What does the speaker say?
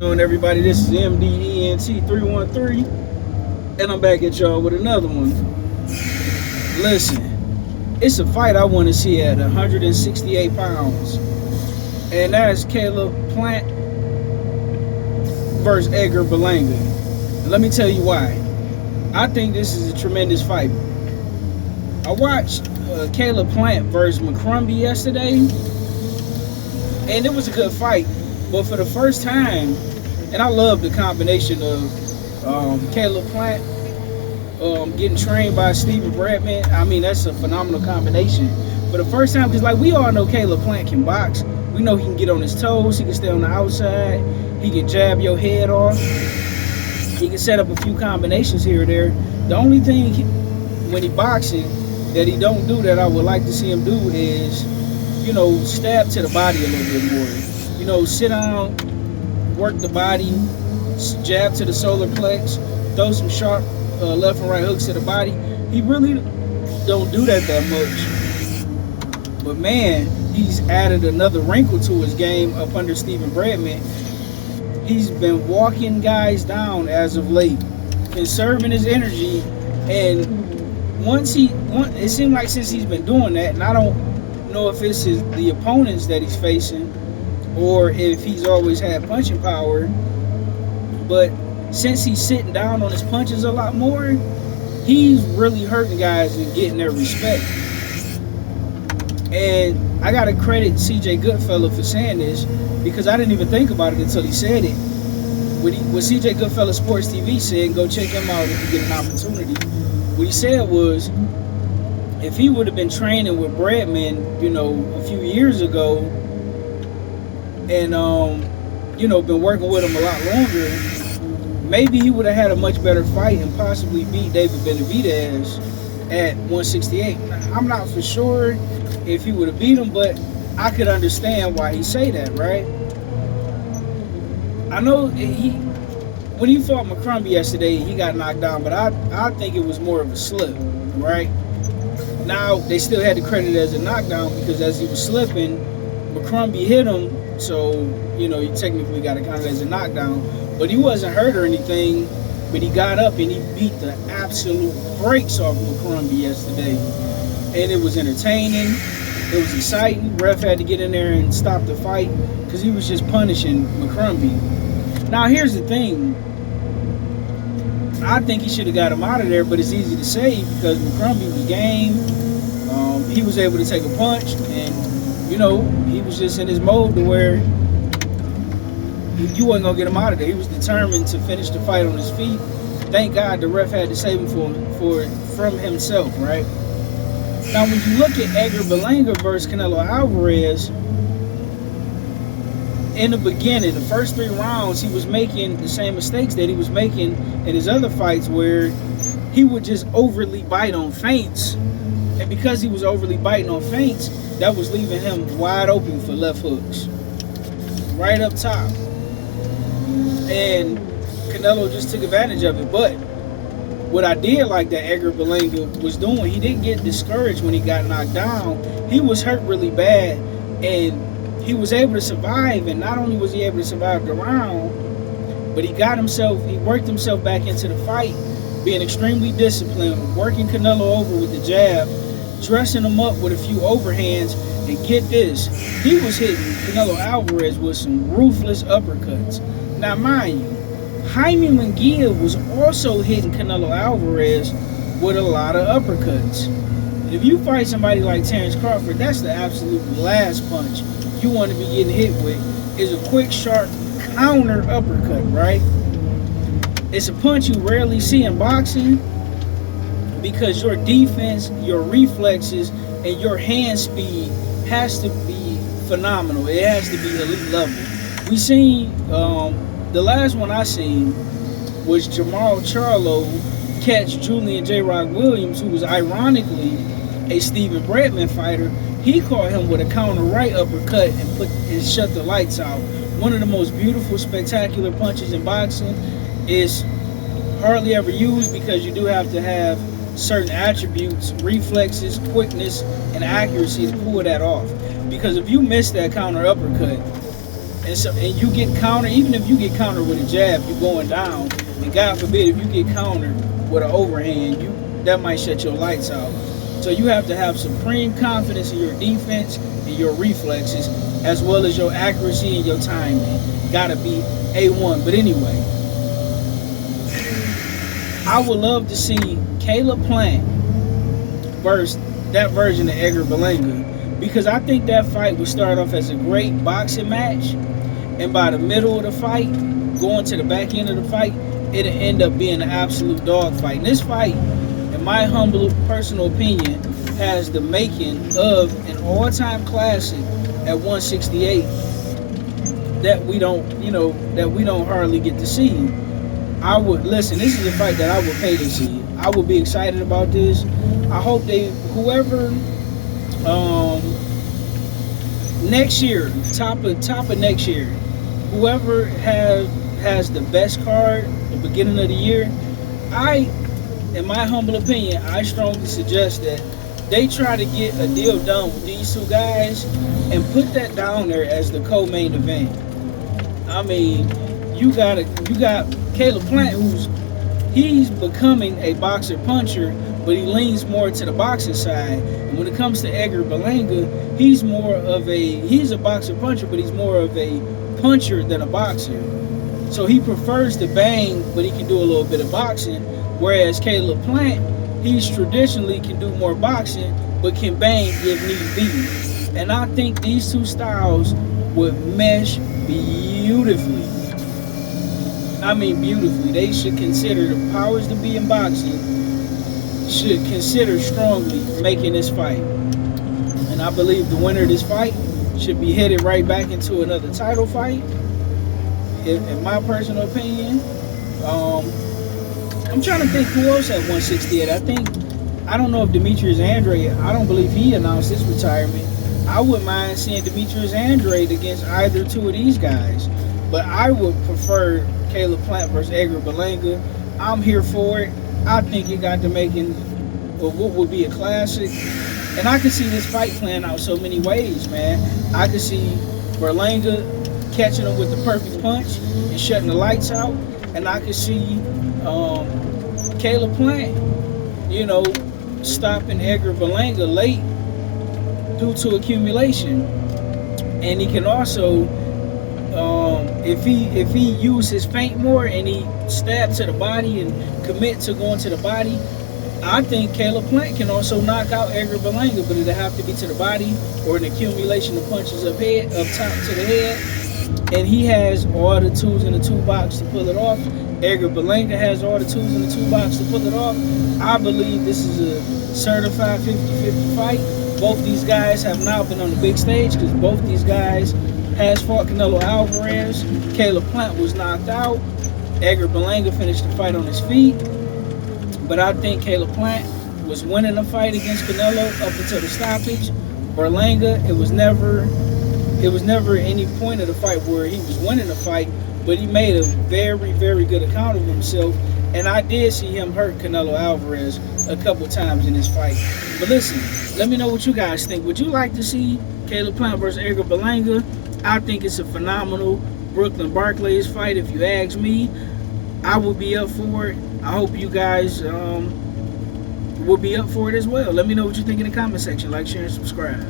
And everybody, this is MDENT313, and I'm back at y'all with another one. Listen, it's a fight I want to see at 168 pounds, and that's Caleb Plant versus Edgar Berlanga. And let me tell you why. I think this is a tremendous fight. I watched Caleb Plant versus McCrumbie yesterday, and it was a good fight. But for the first time, and I love the combination of Caleb Plant getting trained by Stephen Bradman. I mean, that's a phenomenal combination. For the first time, because like we all know Caleb Plant can box. We know he can get on his toes. He can stay on the outside. He can jab your head off. He can set up a few combinations here or there. The only thing when he boxing that he don't do that I would like to see him do is, stab to the body a little bit more. Sit down, work the body, jab to the solar plex, throw some sharp left and right hooks to the body. He really don't do that much. But man, he's added another wrinkle to his game up under Stephen Bradman. He's been walking guys down as of late, conserving his energy, and it seemed like since he's been doing that, and I don't know if it's the opponents that he's facing or if he's always had punching power, but since he's sitting down on his punches a lot more, he's really hurting guys and getting their respect. And I gotta credit CJ Goodfellow for saying this because I didn't even think about it until he said it. What CJ Goodfellow Sports TV said, go check him out if you get an opportunity. What he said was, if he would have been training with Bradman, a few years ago, and been working with him a lot longer, maybe he would have had a much better fight and possibly beat David Benavidez at 168. I'm not for sure if he would have beat him, but I could understand why he say that, right? I know when he fought McCrumbie yesterday, he got knocked down, but I think it was more of a slip, right? Now, they still had to credit it as a knockdown because as he was slipping, McCrumbie hit him, so, you technically got to count it as a knockdown. But he wasn't hurt or anything, but he got up and he beat the absolute brakes off McCrumbie yesterday. And it was entertaining. It was exciting. Ref had to get in there and stop the fight because he was just punishing McCrumbie. Now, here's the thing. I think he should have got him out of there, but it's easy to say because McCrumbie was game. He was able to take a punch, and, he was just in his mode to where you wasn't going to get him out of there. He was determined to finish the fight on his feet. Thank God the ref had to save him from himself, right? Now, when you look at Edgar Berlanga versus Canelo Alvarez, in the beginning, the first 3 rounds, he was making the same mistakes that he was making in his other fights where he would just overly bite on feints. And because he was overly biting on feints, that was leaving him wide open for left hooks. Right up top. And Canelo just took advantage of it. But what I did like that Edgar Berlanga was doing, he didn't get discouraged when he got knocked down. He was hurt really bad, and he was able to survive. And not only was he able to survive the round, but he worked himself back into the fight, being extremely disciplined, working Canelo over with the jab, dressing him up with a few overhands, and get this, he was hitting Canelo Alvarez with some ruthless uppercuts. Now, mind you, Jaime Munguia was also hitting Canelo Alvarez with a lot of uppercuts. And if you fight somebody like Terrence Crawford, that's the absolute last punch you want to be getting hit with, is a quick, sharp counter uppercut, right? It's a punch you rarely see in boxing because your defense, your reflexes, and your hand speed has to be phenomenal. It has to be elite level. We seen, the last one I seen was Jamal Charlo catch Julian J. Rock Williams, who was ironically a Stephen Bradman fighter. He caught him with a counter right uppercut and shut the lights out. One of the most beautiful, spectacular punches in boxing. Is hardly ever used because you do have to have certain attributes, reflexes, quickness, and accuracy to pull that off. Because if you miss that counter uppercut and you get countered. Even if you get countered with a jab, you're going down. And God forbid, if you get countered with an overhand, that might shut your lights out. So you have to have supreme confidence in your defense and your reflexes, as well as your accuracy and your timing. Gotta be A1. But anyway, I would love to see Caleb Plant versus that version of Edgar Berlanga, because I think that fight would start off as a great boxing match, and by the middle of the fight, going to the back end of the fight, it'll end up being an absolute dog fight. And this fight, in my humble personal opinion, has the making of an all-time classic at 168 that we don't hardly get to see. I would listen. This is a fight that I would pay to see. I would be excited about this. I hope whoever next year, top of next year, whoever has the best card at the beginning of the year, in my humble opinion, I strongly suggest that they try to get a deal done with these two guys and put that down there as the co-main event. I mean, you got Caleb Plant, he's becoming a boxer puncher, but he leans more to the boxing side. And when it comes to Edgar Berlanga, he's a boxer puncher, but he's more of a puncher than a boxer. So he prefers to bang, but he can do a little bit of boxing. Whereas Caleb Plant, he's traditionally can do more boxing, but can bang if need be. And I think these two styles would mesh beautifully. I mean beautifully. They should consider the powers to be in boxing, should consider strongly making this fight. And I believe the winner of this fight should be headed right back into another title fight. In my personal opinion, I'm trying to think who else at 168. I don't know if Demetrius Andrade, I don't believe he announced his retirement. I wouldn't mind seeing Demetrius Andrade against either two of these guys. But I would prefer Caleb Plant versus Edgar Berlanga. I'm here for it. I think it got the making of what would be a classic. And I can see this fight playing out so many ways, man. I could see Berlanga catching him with the perfect punch and shutting the lights out. And I could see Caleb Plant, stopping Edgar Berlanga late due to accumulation. And he can also, if he uses his feint more and he stabs to the body and commit to going to the body, I think Caleb Plant can also knock out Edgar Berlanga, but it'll have to be to the body or an accumulation of punches up top to the head. And he has all the tools in the toolbox to pull it off. Edgar Berlanga has all the tools in the toolbox to pull it off. I believe this is a certified 50-50 fight. Both these guys have now been on the big stage because both these guys has fought Canelo Alvarez. Caleb Plant was knocked out. Edgar Berlanga finished the fight on his feet. But I think Caleb Plant was winning the fight against Canelo up until the stoppage. Berlanga, it was never any point of the fight where he was winning the fight, but he made a very, very good account of himself. And I did see him hurt Canelo Alvarez a couple times in this fight. But listen, let me know what you guys think. Would you like to see Caleb Plant versus Edgar Berlanga? I think it's a phenomenal Brooklyn Barclays fight. If you ask me, I will be up for it. I hope you guys will be up for it as well. Let me know what you think in the comment section. Like, share, and subscribe.